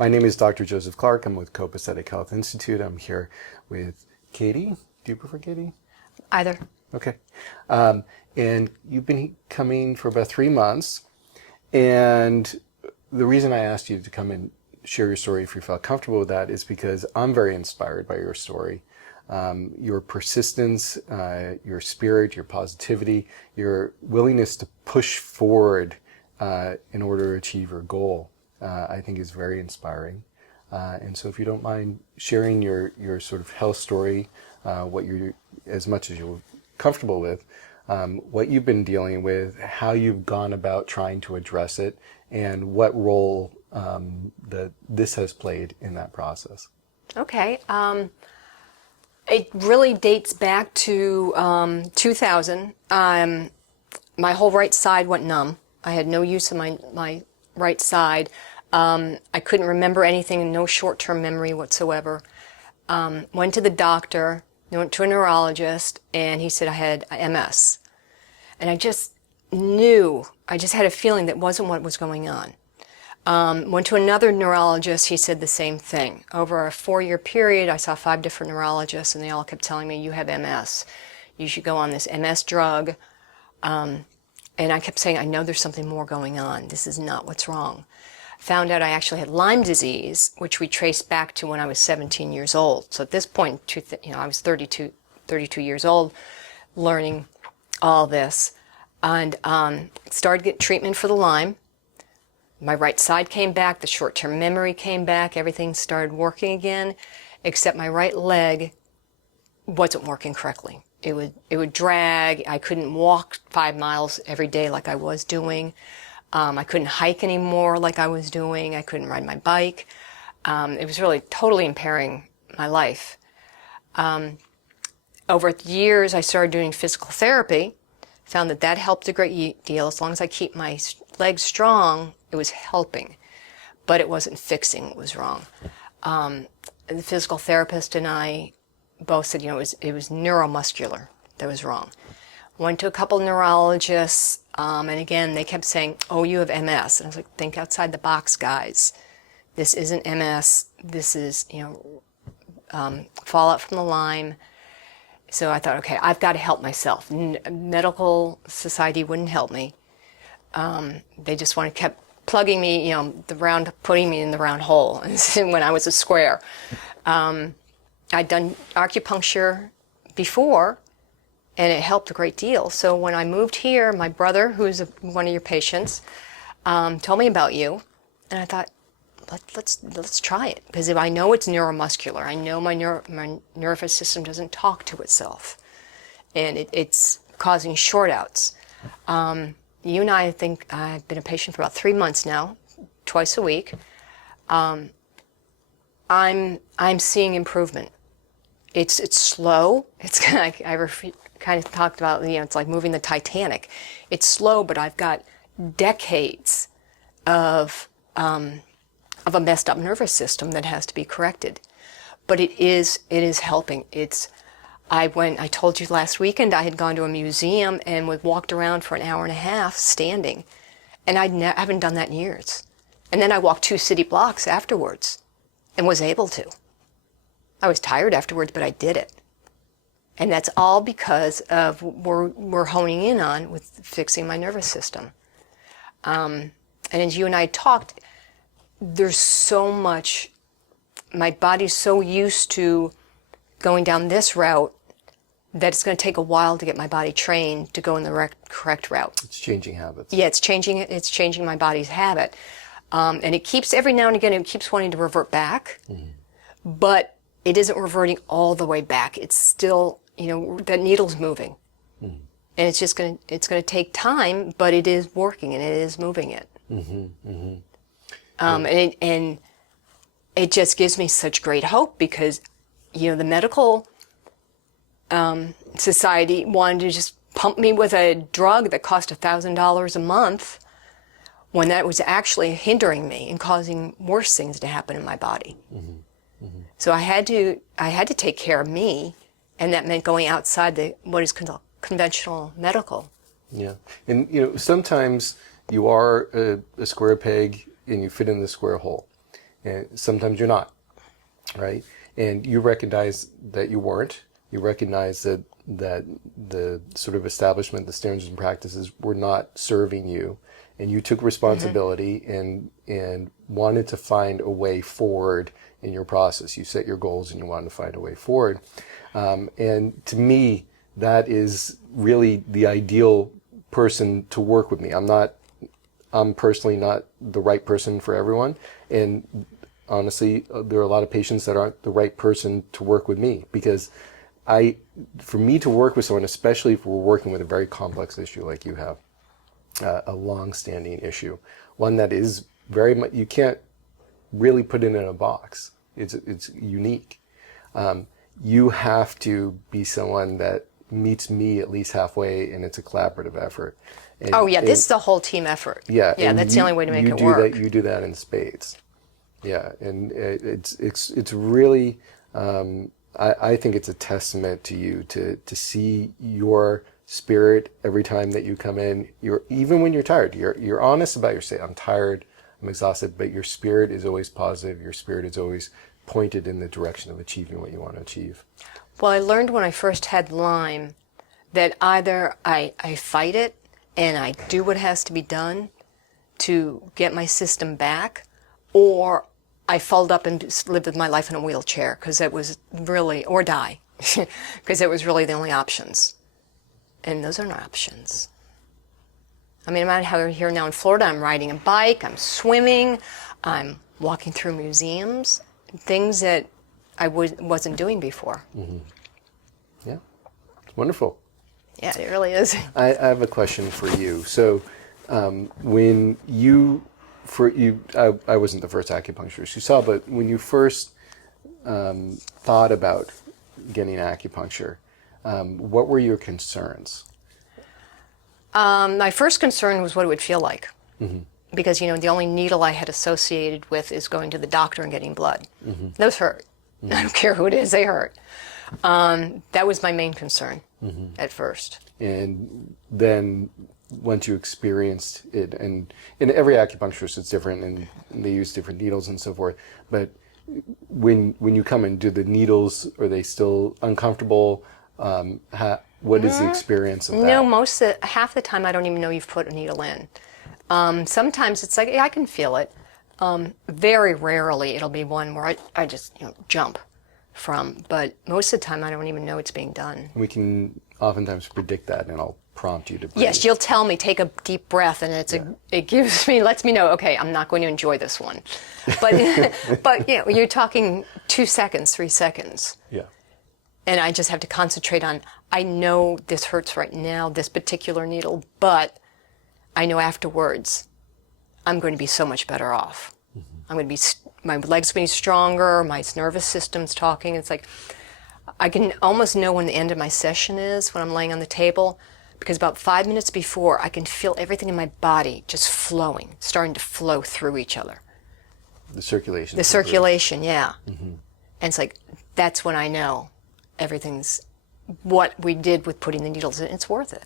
My name is Dr. Joseph Clark. I'm with Copacetic Health Institute. I'm here with Katie. Do you prefer Katie? Either. Okay. And you've been coming for about 3 months. And the reason I asked you to come and share your story, if you felt comfortable with that, is because I'm very inspired by your story. Your persistence, your spirit, your positivity, your willingness to push forward in order to achieve your goal, I think is very inspiring. And so if you don't mind sharing your sort of health story, what you're, as much as you're comfortable with, what you've been dealing with, how you've gone about trying to address it, and what role that this has played in that process. Okay. It really dates back to 2000. My whole right side went numb. I had no use of my right side. I couldn't remember anything, no short-term memory whatsoever. Went to the doctor, went to a neurologist, and he said I had MS. And I just knew, I just had a feeling that wasn't what was going on. Went to another neurologist, he said the same thing. Over a 4-year period, I saw 5 different neurologists, and they all kept telling me, you have MS. You should go on this MS drug. And I kept saying, I know there's something more going on. This is not what's wrong. Found out I actually had Lyme disease, which we traced back to when I was 17 years old. So at this point, I was 32 years old, learning all this. And started getting treatment for the Lyme. My right side came back, the short-term memory came back, everything started working again, except my right leg wasn't working correctly. It would drag. I couldn't walk 5 miles every day like I was doing. I couldn't hike anymore like I was doing. I couldn't ride my bike. It was really totally impairing my life. Over the years, I started doing physical therapy, found that helped a great deal. As long as I keep my legs strong, it was helping, but it wasn't fixing what was wrong. The physical therapist and I both said, it was neuromuscular that was wrong. Went to a couple neurologists, and again, they kept saying, oh, you have MS. And I was like, think outside the box, guys. This isn't MS. This is, fallout from the Lyme. So I thought, okay, I've got to help myself. Medical society wouldn't help me. They just kept plugging me, putting me in the round hole when I was a square. I'd done acupuncture before, and it helped a great deal. So when I moved here, my brother, who's one of your patients, told me about you, and I thought, let's try it, because if I know it's neuromuscular, I know my nervous system doesn't talk to itself, and it's causing short outs. You and I think I've been a patient for about 3 months now, twice a week. I'm seeing improvement. It's slow. It's kind of talked about, it's like moving the Titanic. It's slow, but I've got decades of a messed up nervous system that has to be corrected. But it is helping. I told you last weekend I had gone to a museum and walked around for an hour and a half standing. And I haven't done that in years. And then I walked 2 city blocks afterwards and was able to. I was tired afterwards, but I did it. And that's all because of what we're honing in on with fixing my nervous system. And as you and I talked, there's so much, my body's so used to going down this route that it's going to take a while to get my body trained to go in the correct route. It's changing habits. Yeah, it's changing my body's habit. And it keeps, every now and again, it keeps wanting to revert back, but it isn't reverting all the way back. It's still, that needle's moving. And it's just going to take time, but it is working and it is moving it. And it just gives me such great hope because, the medical society wanted to just pump me with a drug that cost $1,000 a month when that was actually hindering me and causing worse things to happen in my body. So I had to take care of me, and that meant going outside what is conventional medical. Yeah, and sometimes you are a square peg and you fit in the square hole. and sometimes you're not, right? And you recognize that you weren't. You recognize that the sort of establishment, the standards and practices were not serving you, and you took responsibility and wanted to find a way forward in your process. You set your goals and you wanted to find a way forward. And to me, that is really the ideal person to work with me. I'm personally not the right person for everyone. And honestly, there are a lot of patients that aren't the right person to work with me, because for me to work with someone, especially if we're working with a very complex issue like you have, a long-standing issue, one that is very much, you can't really put it in a box. It's unique. You have to be someone that meets me at least halfway, and it's a collaborative effort. And, this is a whole team effort. Yeah, That's the only way to make it work. You do that in spades. Yeah, and it's really, I think it's a testament to you to see your spirit every time that you come in. Even when you're tired, you're honest about your state. I'm tired, I'm exhausted, but your spirit is always positive. Your spirit is always pointed in the direction of achieving what you want to achieve. Well, I learned when I first had Lyme that either I fight it and I do what has to be done to get my system back, or I fold up and live with my life in a wheelchair, because it was really, or die, because it was really the only options. And those are not options. I mean, I'm out here now in Florida, I'm riding a bike, I'm swimming, I'm walking through museums, things that I wasn't doing before. Mm-hmm. Yeah, it's wonderful. Yeah, it really is. I have a question for you. So when I wasn't the first acupuncturist you saw, but when you first thought about getting acupuncture, what were your concerns? My first concern was what it would feel like. Mm-hmm. Because, the only needle I had associated with is going to the doctor and getting blood. Mm-hmm. Those hurt. Mm-hmm. I don't care who it is, they hurt. That was my main concern at first. And then once you experienced it, and in every acupuncturist it's different, and they use different needles and so forth, but when you come in, do the needles, are they still uncomfortable? What is the experience of that? No, half the time I don't even know you've put a needle in. Sometimes it's like, I can feel it. Very rarely it'll be one where I just jump from, but most of the time I don't even know it's being done. We can oftentimes predict that, and I'll prompt you to breathe. Yes, you'll tell me, take a deep breath, and it lets me know, okay, I'm not going to enjoy this one. But you're talking 2 seconds, 3 seconds. Yeah. And I just have to concentrate on, I know this hurts right now, this particular needle, but I know afterwards I'm going to be so much better off. Mm-hmm. My legs will be stronger, my nervous system's talking. It's like, I can almost know when the end of my session is, when I'm laying on the table, because about 5 minutes before, I can feel everything in my body just flowing, starting to flow through each other. The circulation. The circulation, yeah. Mm-hmm. And it's like, that's when I know everything's, what we did with putting the needles in, it's worth it.